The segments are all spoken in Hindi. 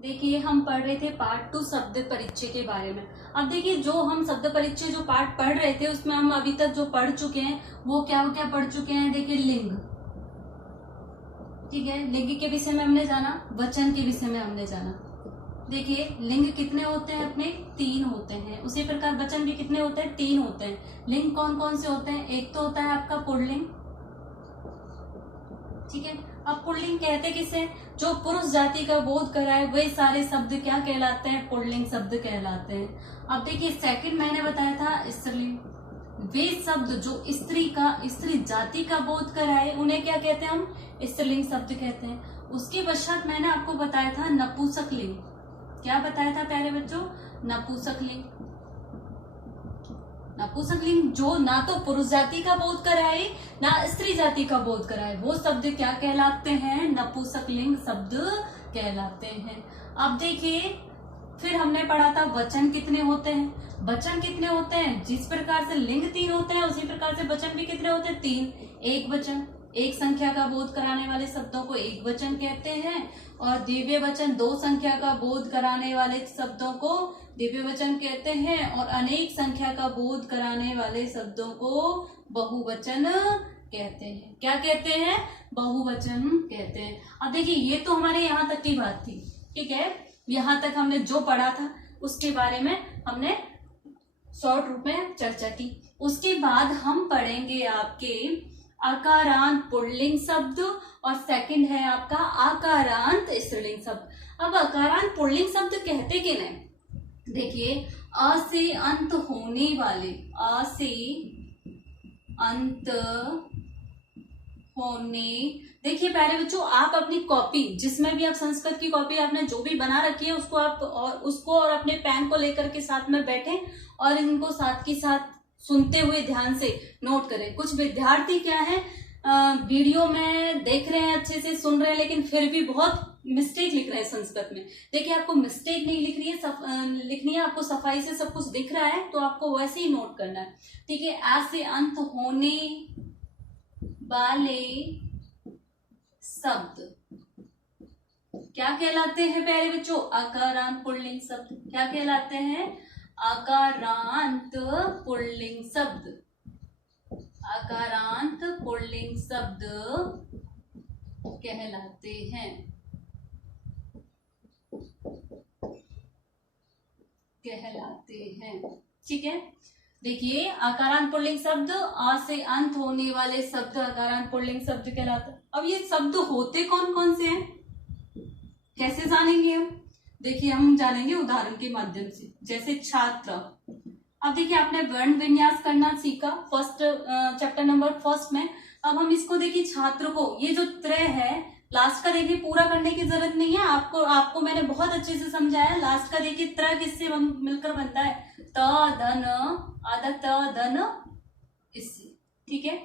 देखिए हम पढ़ रहे थे पार्ट 2 शब्द परिचय के बारे में। अब देखिए जो हम शब्द परिचय जो पार्ट पढ़ रहे थे उसमें हम अभी तक जो पढ़ चुके हैं वो क्या क्या पढ़ चुके हैं। देखिए लिंग, ठीक है, लिंग के विषय में हमने जाना, वचन के विषय में हमने जाना। देखिए लिंग कितने होते हैं अपने, 3 होते हैं। उसी प्रकार वचन भी कितने होते हैं, 3 होते हैं। लिंग कौन कौन से होते हैं, एक तो होता है आपका पुल्लिंग, ठीक है। अब पुल्लिंग कहते किसे, जो पुरुष जाति का बोध कराए वही सारे शब्द क्या कहलाते हैं, पुल्लिंग शब्द कहलाते हैं। अब देखिए सेकंड मैंने बताया था स्त्रीलिंग, वे शब्द जो स्त्री जाति का बोध कराए उन्हें क्या कहते हैं, हम स्त्रीलिंग शब्द कहते हैं। उसके पश्चात मैंने आपको बताया था नपुंसकलिंग। क्या बताया था प्यारे बच्चों, नपुंसकलिंग। नपुंसकलिंग जो ना तो पुरुष जाति का बोध कराए ना स्त्री जाति का बोध कराए, वो शब्द क्या कहलाते हैं, नपुंसकलिंग शब्द कहलाते हैं। अब देखिए फिर हमने पढ़ा था वचन कितने होते हैं। वचन कितने होते हैं, जिस प्रकार से लिंग 3 होते हैं उसी प्रकार से वचन भी कितने होते हैं, 3। एक वचन, एक संख्या का बोध कराने वाले शब्दों को एक वचन कहते हैं, और दिव्य वचन 2 संख्या का बोध कराने वाले शब्दों को दिव्य वचन कहते हैं, और अनेक संख्या का बोध कराने वाले शब्दों को बहुवचन कहते हैं। क्या कहते हैं, बहुवचन कहते हैं। अब देखिए ये तो हमारे यहाँ तक की बात थी, ठीक है। यहाँ तक हमने जो पढ़ा था उसके बारे में हमने शॉर्ट रूप में चर्चा की। उसके बाद हम पढ़ेंगे आपके आकारांत पुल्लिंग शब्द, और सेकंड है आपका आकारांत स्त्रीलिंग शब्द। अब आकारांत पुल्लिंग शब्द कहते किन्हें, देखिए अ से अंत होने वाले, अ से अंत होने, देखिए प्यारे बच्चों आप अपनी कॉपी, जिसमें भी आप संस्कृत की कॉपी आपने जो भी बना रखी है उसको आप और अपने पेन को लेकर के साथ में बैठें और इनको साथ के साथ सुनते हुए ध्यान से नोट करें। कुछ विद्यार्थी क्या है वीडियो में देख रहे हैं, अच्छे से सुन रहे हैं, लेकिन फिर भी बहुत मिस्टेक लिख रहे हैं संस्कृत में। देखिए आपको मिस्टेक नहीं लिखनी है, आपको सफाई से सब कुछ दिख रहा है तो आपको वैसे ही नोट करना है, ठीक है। आ से अंत होने वाले शब्द क्या कहलाते हैं प्यारे बच्चों, आकारांत पुल्लिंग शब्द। क्या कहलाते हैं, आकारांत पुल्लिंग शब्द। आकारांत पुल्लिंग शब्द कहलाते हैं, ठीक है। देखिए आकारांत पुल्लिंग शब्द, आ से अंत होने वाले शब्द आकारांत पुल्लिंग शब्द कहलाते हैं। अब ये शब्द होते कौन कौन से हैं, कैसे जानेंगे हम, देखिए हम जानेंगे उदाहरण के माध्यम से। जैसे छात्र, अब देखिए आपने वर्ण विन्यास करना सीखा फर्स्ट चैप्टर नंबर 1 में। अब हम इसको देखिए छात्र को, ये जो त्रय है लास्ट का देखिए पूरा करने की जरूरत नहीं है, आपको मैंने बहुत अच्छे से समझाया। लास्ट का देखिए त्र किससे मिलकर बनता है, त धन आधा त धन इससे, ठीक है।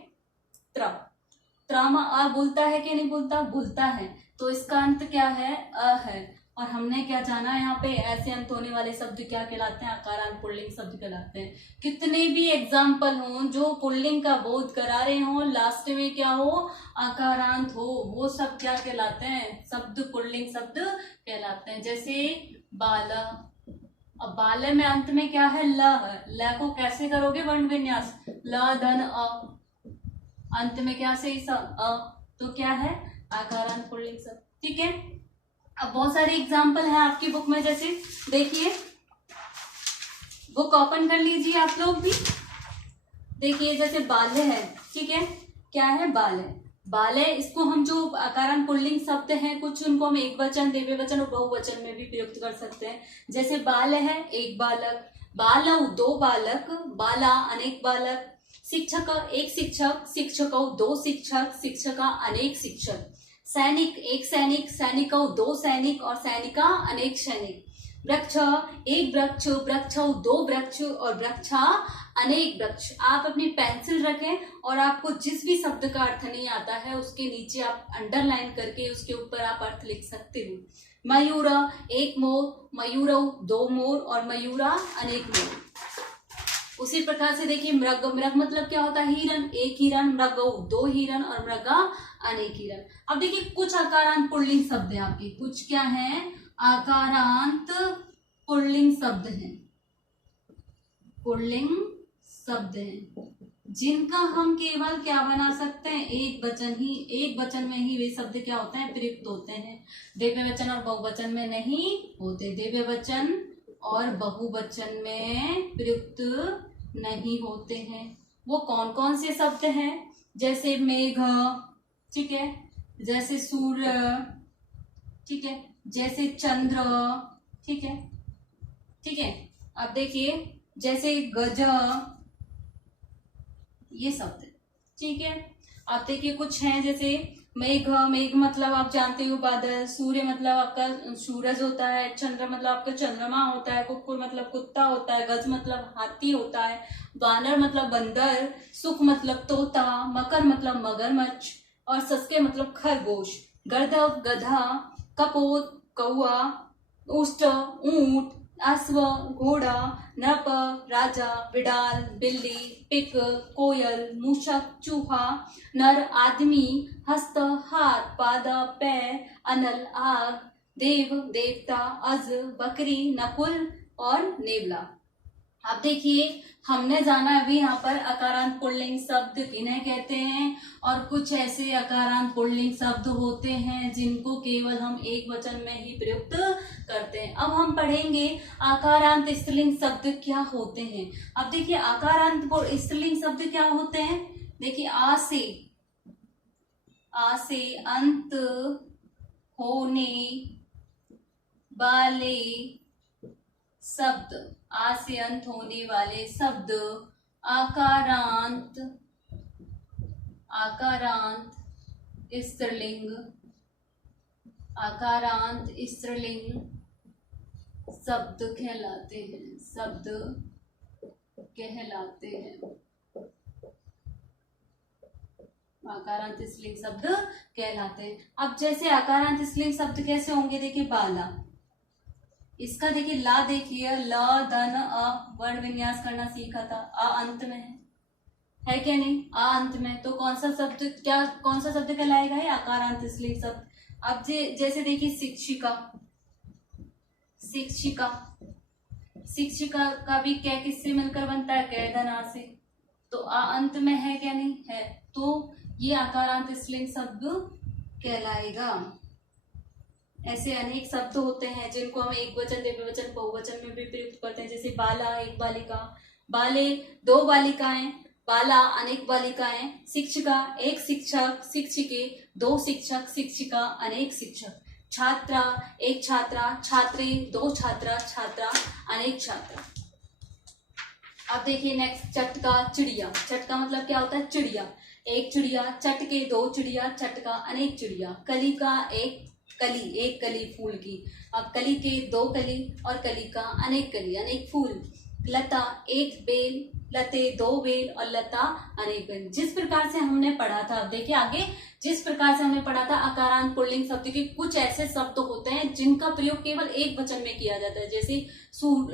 त्र में अ बोलता है कि नहीं बोलता, बोलता है, तो इसका अंत क्या है, अ है। और हमने क्या जाना यहाँ पे, ऐसे अंत होने वाले शब्द क्या कहलाते हैं, आकारांत पुल्लिंग शब्द कहलाते हैं। कितने भी एग्जाम्पल हों जो पुल्लिंग का बोध करा रहे हों, लास्ट में क्या हो, आकारांत हो, वो सब क्या कहलाते हैं, शब्द पुल्लिंग शब्द कहलाते हैं। जैसे बाल, अब बाल में अंत में क्या है, ल है, ल को कैसे करोगे वर्ण विन्यास, ल धन अ, अंत में क्या से अ, तो क्या है, आकारांत पुल्लिंग शब्द, ठीक है। अब बहुत सारे एग्जाम्पल हैं आपकी बुक में, जैसे देखिए बुक ओपन कर लीजिए आप लोग भी। देखिए जैसे बाल्य है, ठीक है, क्या है, बाल्य, बाल्य, इसको हम जो आकारांत पुल्लिंग शब्द हैं कुछ उनको हम एक वचन, दिव्य वचन और बहुवचन में भी प्रयुक्त कर सकते हैं। जैसे बाल्य है एक बालक, बालौ 2 बालक, बाला अनेक बालक, शिक्षक एक शिक्षक, शिक्षकौ 2 शिक्षक, शिक्षका अनेक शिक्षक, सैनिक एक सैनिक, सैनिकौ 2 सैनिक और सैनिका अनेक सैनिक, वृक्ष एक वृक्ष, वृक्षौ 2 वृक्ष और वृक्षा अनेक वृक्ष। आप अपनी पेंसिल रखें और आपको जिस भी शब्द का अर्थ नहीं आता है उसके नीचे आप अंडरलाइन करके उसके ऊपर आप अर्थ लिख सकते हो। मयूर एक मोर, मयूरौ 2 मोर और मयूरा अनेक मोर। उसी प्रकार से देखिए मृग, मृग मतलब क्या होता है, हिरण एक हिरण, मृगौ 2 हिरण और मृगा अनेक हिरण। अब देखिए कुछ आकारांत पुल्लिंग शब्द हैं आपके, कुछ क्या हैं, आकारांत पुल्लिंग शब्द हैं, पुल्लिंग शब्द हैं जिनका हम केवल क्या बना सकते हैं, एक वचन में ही वे शब्द क्या होते हैं, प्रयुक्त होते हैं। द्वितीय वचन और बहुवचन में नहीं होते, द्वितीय वचन और बहुवचन में प्रयुक्त नहीं होते हैं। वो कौन कौन से शब्द हैं, जैसे मेघ, ठीक है, जैसे सूर्य, ठीक है, जैसे चंद्र, ठीक है, ठीक है। अब देखिए जैसे गज, ये शब्द, ठीक है। अब देखिए कुछ हैं, जैसे मेघ, मेघ मतलब आप जानते हो बादल, सूर्य मतलब आपका सूरज होता है, चंद्र मतलब आपका चंद्रमा होता है, कुक्कुर मतलब कुत्ता होता है, गज मतलब हाथी होता है, वानर मतलब बंदर, सुख मतलब तोता, मकर मतलब मगरमच्छ और सस्के मतलब खरगोश, गर्दभ गधा, कपोत कौआ, उष्ट ऊंट, अश्व घोड़ा, नृप राजा, बिडाल बिल्ली, पिक कोयल, मूषक चूहा, नर आदमी, हस्त हाथ, पादा पैर, अनल आग, देव देवता, अज बकरी, नकुल और नेवला। अब देखिए हमने जाना अभी यहाँ पर अकारांत पुल्लिंग शब्द किन्हें कहते हैं, और कुछ ऐसे अकारांत पुल्लिंग शब्द होते हैं जिनको केवल हम एक वचन में ही प्रयुक्त करते हैं। अब हम पढ़ेंगे आकारांत स्त्रीलिंग शब्द क्या होते हैं। अब देखिए आकारांत स्त्रीलिंग शब्द क्या होते हैं, देखिए आ से अंत होने वाले शब्द, आ से अंत होने वाले शब्द आकारांत स्त्रीलिंग शब्द कहलाते हैं, आकारांत स्त्रीलिंग शब्द कहलाते हैं। अब जैसे आकारांत स्त्रीलिंग शब्द कैसे होंगे, देखिए बाला, इसका देखिए ला, देखिए ल धन अ वर्ण विन्यास करना सीखा था, अ अंत में है क्या नहीं, अ अंत में, तो कौन सा शब्द कहलाएगा, ये आकारांत स्त्रीलिंग शब्द। अब जैसे देखिए शिक्षिका का भी क्या किससे मिलकर बनता है, कै धन आ से, तो अ अंत में है क्या नहीं है, तो ये आकारांत स्त्रीलिंग शब्द कहलाएगा। ऐसे अनेक शब्द होते हैं जिनको हम एक वचन, द्विवचन वचन, बहुवचन में भी प्रयुक्त करते हैं, जैसे बाला एक बालिका, बाले दो बालिकाएं, बाला अनेक बालिकाएं, शिक्षिका एक शिक्षक शिक्षिके, दो शिक्षक शिक्षिका अनेक शिक्षक, छात्रा एक छात्रा छात्रे, दो छात्रा छात्रा अनेक छात्रा। अब देखिए नेक्स्ट चटका चिड़िया, चटका मतलब क्या होता है, चिड़िया, एक चिड़िया, चटके दो चिड़िया, चटका अनेक चिड़िया, कली का एक कली फूल की, अब कली के दो कली और कली का अनेक कली अनेक फूल, लता एक बेल, लते दो बेल और लता अनेक बेल। जिस प्रकार से हमने पढ़ा था, देखिए आगे जिस प्रकार से हमने पढ़ा था आकारांत पुल्लिंग शब्द के कुछ ऐसे शब्द होते हैं जिनका प्रयोग केवल एक वचन में किया जाता है, जैसे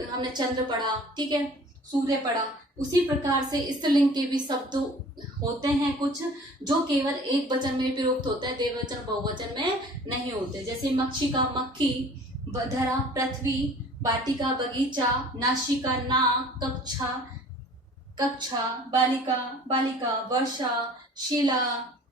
हमने चंद्र पढ़ा, ठीक है, सूर्य पढ़ा, उसी प्रकार से स्त्रीलिंग के भी शब्द होते हैं कुछ जो केवल एक वचन में प्रयुक्त होते हैं, द्विवचन बहुवचन में नहीं होते, जैसे मक्षिका मक्खी, धरा पृथ्वी, वाटिका बगीचा, नाशिका नाक, कक्षा बालिका, वर्षा शिला,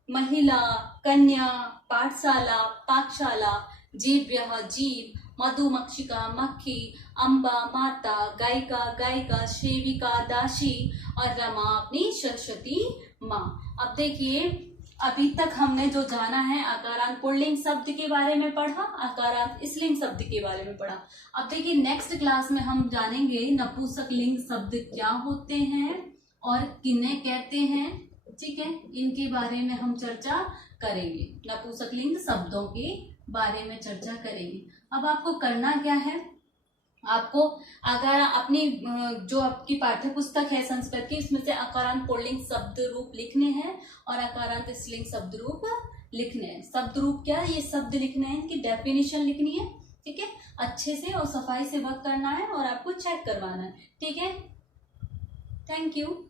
महिला कन्या, पाठशाला पाकशाला, जीव्य जीव, मधुमक्षिका मक्खी, अम्बा माता, गायिका सेविका दासी और रमा अपनी सरस्वती माँ। अब देखिए अभी तक हमने जो जाना है आकारांत पुल्लिंग शब्द के बारे में पढ़ा, आकारांत स्त्रीलिंग शब्द के बारे में पढ़ा। अब देखिए नेक्स्ट क्लास में हम जानेंगे नपुंसकलिंग शब्द क्या होते हैं और किन्हें कहते हैं, ठीक है, इनके बारे में हम चर्चा करेंगे, नपुंसकलिंग शब्दों के बारे में चर्चा करेंगे। अब आपको करना क्या है, आपको अगर अपनी जो आपकी पाठ्य पुस्तक है संस्कृत की, इसमें से आकारांत पुल्लिंग शब्द रूप लिखने हैं और आकारांत स्त्रीलिंग शब्द रूप लिखने हैं। शब्द रूप क्या है, ये शब्द लिखने हैं, इनकी डेफिनेशन लिखनी है, ठीक है, अच्छे से और सफाई से वर्क करना है और आपको चेक करवाना है, ठीक है। Thank you.